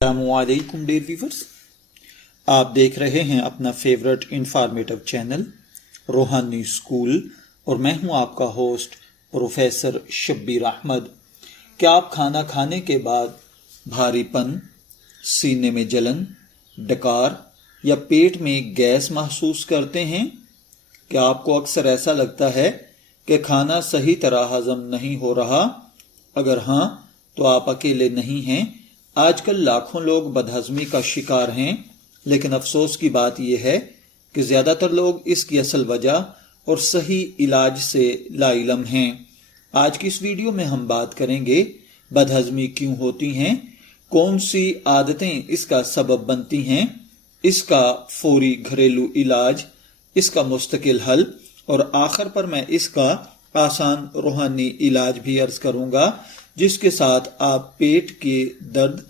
अस्सलामुअलैकुम dear viewers, आप देख रहे हैं अपना फेवरेट इंफॉर्मेटिव चैनल रूहानी स्कूल और मैं हूं आपका होस्ट प्रोफेसर शब्बीर अहमद। क्या आप खाना खाने के बाद भारीपन, सीने में जलन, डकार या पेट में गैस महसूस करते हैं? क्या आपको अक्सर ऐसा लगता है कि खाना सही तरह हजम नहीं हो रहा? अगर हाँ, तो आप अकेले नहीं हैं। आजकल लाखों लोग बदहजमी का शिकार हैं, लेकिन अफसोस की बात यह है कि ज़्यादातर लोग इसकी असल वजह और सही इलाज से लाइलम हैं। आज की इस वीडियो में हम बात करेंगे बदहजमी क्यों होती हैं, कौन सी आदतें इसका सबब बनती हैं, इसका फौरी घरेलू इलाज, इसका मुस्तकिल हल और आखिर पर मैं इसका आसान रूहानी इलाज भी अर्ज करूंगा, जिसके साथ आप पेट के दर्द,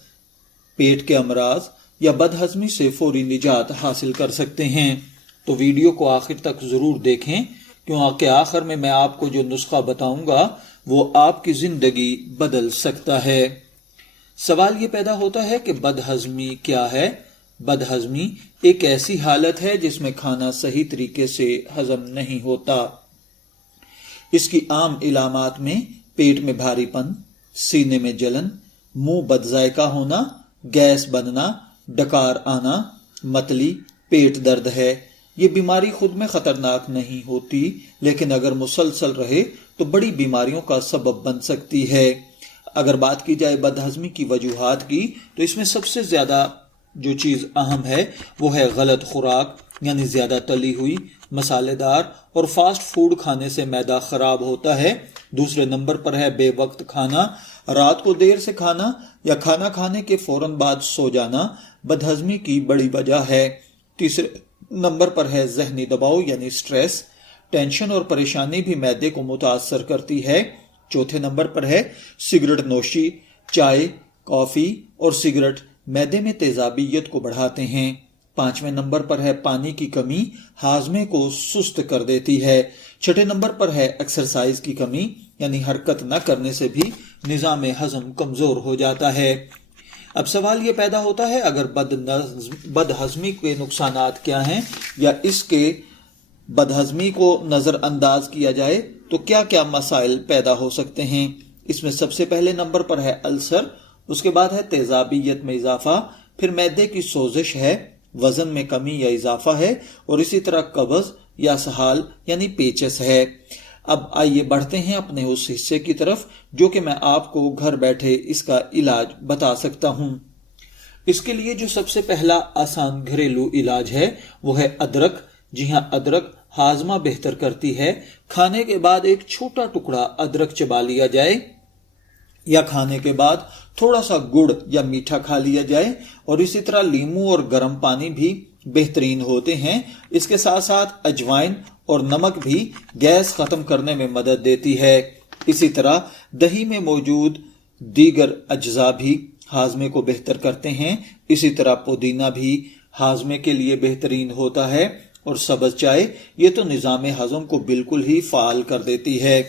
पेट के अमराज या बदहजमी से फौरी निजात हासिल कर सकते हैं। तो वीडियो को आखिर तक जरूर देखें, क्योंकि आखिर में मैं आपको जो नुस्खा बताऊंगा वो आपकी जिंदगी बदल सकता है। सवाल ये पैदा होता है कि बदहजमी क्या है? बदहजमी एक ऐसी हालत है जिसमें खाना सही तरीके से हजम नहीं होता। इसकी आम इलामात में पेट में भारीपन, सीने में जलन, मुंह बदजायका होना, गैस बनना, डकार आना, मतली, पेट दर्द है। ये बीमारी खुद में खतरनाक नहीं होती, लेकिन अगर मुसलसल रहे तो बड़ी बीमारियों का सबब बन सकती है। अगर बात की जाए बदहजमी की वजूहात की, तो इसमें सबसे ज्यादा जो चीज अहम है वो है गलत खुराक, यानी ज्यादा तली हुई, मसालेदार और फास्ट फूड खाने से मैदा खराब होता है। दूसरे नंबर पर है बेवक्त खाना, रात को देर से खाना या खाना खाने के फौरन बाद सो जाना बदहजमी की बड़ी वजह है। तीसरे नंबर पर है जहनी दबाव यानी स्ट्रेस, टेंशन और परेशानी भी मैदे को मुतासर करती है। चौथे नंबर पर है सिगरेट नोशी, चाय, कॉफी और सिगरेट मैदे में तेजाबियत को बढ़ाते हैं। पांचवें नंबर पर है पानी की कमी, हाजमे को सुस्त कर देती है। छठे नंबर पर है एक्सरसाइज की कमी, यानी हरकत न करने से भी निजाम हजम कमजोर हो जाता है। अब सवाल ये पैदा होता है, अगर बदहजमी के नुकसानात क्या हैं या इसके बदहजमी को नजरअंदाज किया जाए तो क्या क्या मसाइल पैदा हो सकते हैं। इसमें सबसे पहले नंबर पर है अल्सर, उसके बाद है तेजाबियत में इजाफा, फिर मैदे की सोजिश है, वजन में कमी या इजाफा है और इसी तरह कब्ज या सहाल यानी पेचस है। अब आइए बढ़ते हैं अपने उस हिस्से की तरफ जो कि मैं आपको घर बैठे इसका इलाज बता सकता हूं। इसके लिए जो सबसे पहला आसान घरेलू इलाज है वो है अदरक। जी हां, अदरक हाजमा बेहतर करती है। खाने के बाद एक छोटा टुकड़ा अदरक चबा लिया जाए या खाने के बाद थोड़ा सा गुड़ या मीठा खा लिया जाए और इसी तरह लीमू और गर्म पानी भी बेहतरीन होते हैं। इसके साथ साथ अजवाइन और नमक भी गैस खत्म करने में मदद देती है। इसी तरह दही में मौजूद दीगर अज्जा भी हाजमे को बेहतर करते हैं। इसी तरह पुदीना भी हाजमे के लिए बेहतरीन होता है और सब्ज चाय ये तो निजाम हजम को बिल्कुल ही फाल कर देती है।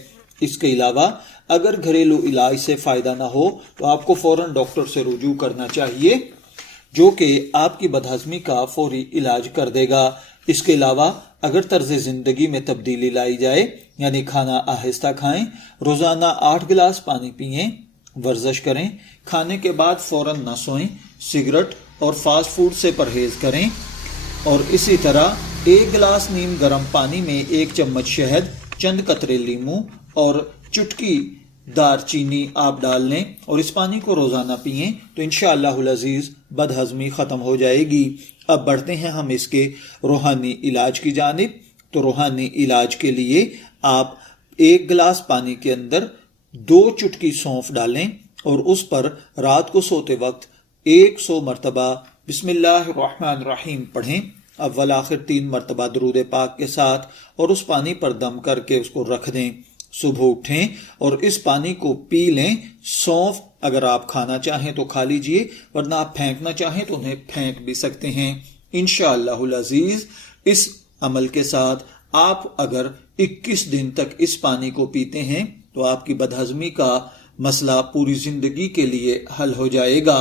इसके अलावा अगर घरेलू इलाज से फायदा ना हो तो आपको फौरन डॉक्टर से रुजू करना चाहिए, जो कि आपकी बदहजमी का फौरी इलाज कर देगा। इसके अलावा अगर तर्ज जिंदगी में तब्दीली लाई जाए, यानी खाना आहिस्ता खाएं, रोजाना 8 गिलास पानी पिएं, वर्जिश करें, खाने के बाद फौरन न सोएं, सिगरेट और फास्ट फूड से परहेज करें और इसी तरह 1 गिलास नीम गर्म पानी में 1 चम्मच शहद, चंद कतरे लीमू और चुटकी दारचीनी आप डाल लें और इस पानी को रोजाना पिएं तो इंशाअल्लाहुल अजीज बदहजमी खत्म हो जाएगी। अब बढ़ते हैं हम इसके रूहानी इलाज की जानिब। तो रूहानी इलाज के लिए आप 1 गिलास पानी के अंदर 2 चुटकी सौंफ डालें और उस पर रात को सोते वक्त 100 मरतबा बिस्मिल्लाहिर्रहमानिर्रहीम पढ़ें, अव्वल आखिर 3 मरतबा दरूद पाक के साथ, और उस पानी पर दम करके उसको रख दें। सुबह उठें और इस पानी को पी लें। सौंफ अगर आप खाना चाहें तो खा लीजिए, वरना आप फेंकना चाहें तो उन्हें फेंक भी सकते हैं। इंशाअल्लाहुल अजीज इस अमल के साथ आप अगर 21 दिन तक इस पानी को पीते हैं तो आपकी बदहजमी का मसला पूरी जिंदगी के लिए हल हो जाएगा।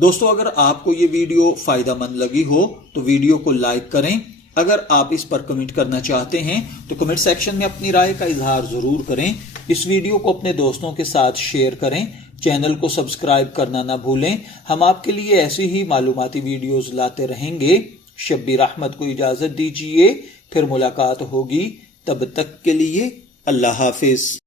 دوستو اگر آپ کو یہ ویڈیو فائدہ مند لگی ہو تو ویڈیو کو لائک کریں، اگر آپ اس پر کمنٹ کرنا چاہتے ہیں تو کمنٹ سیکشن میں اپنی رائے کا اظہار ضرور کریں، اس ویڈیو کو اپنے دوستوں کے ساتھ شیئر کریں، چینل کو سبسکرائب کرنا نہ بھولیں۔ ہم آپ کے لیے ایسی ہی معلوماتی ویڈیوز لاتے رہیں گے۔ شبیر احمد کو اجازت دیجیے، پھر ملاقات ہوگی، تب تک کے لیے اللہ حافظ۔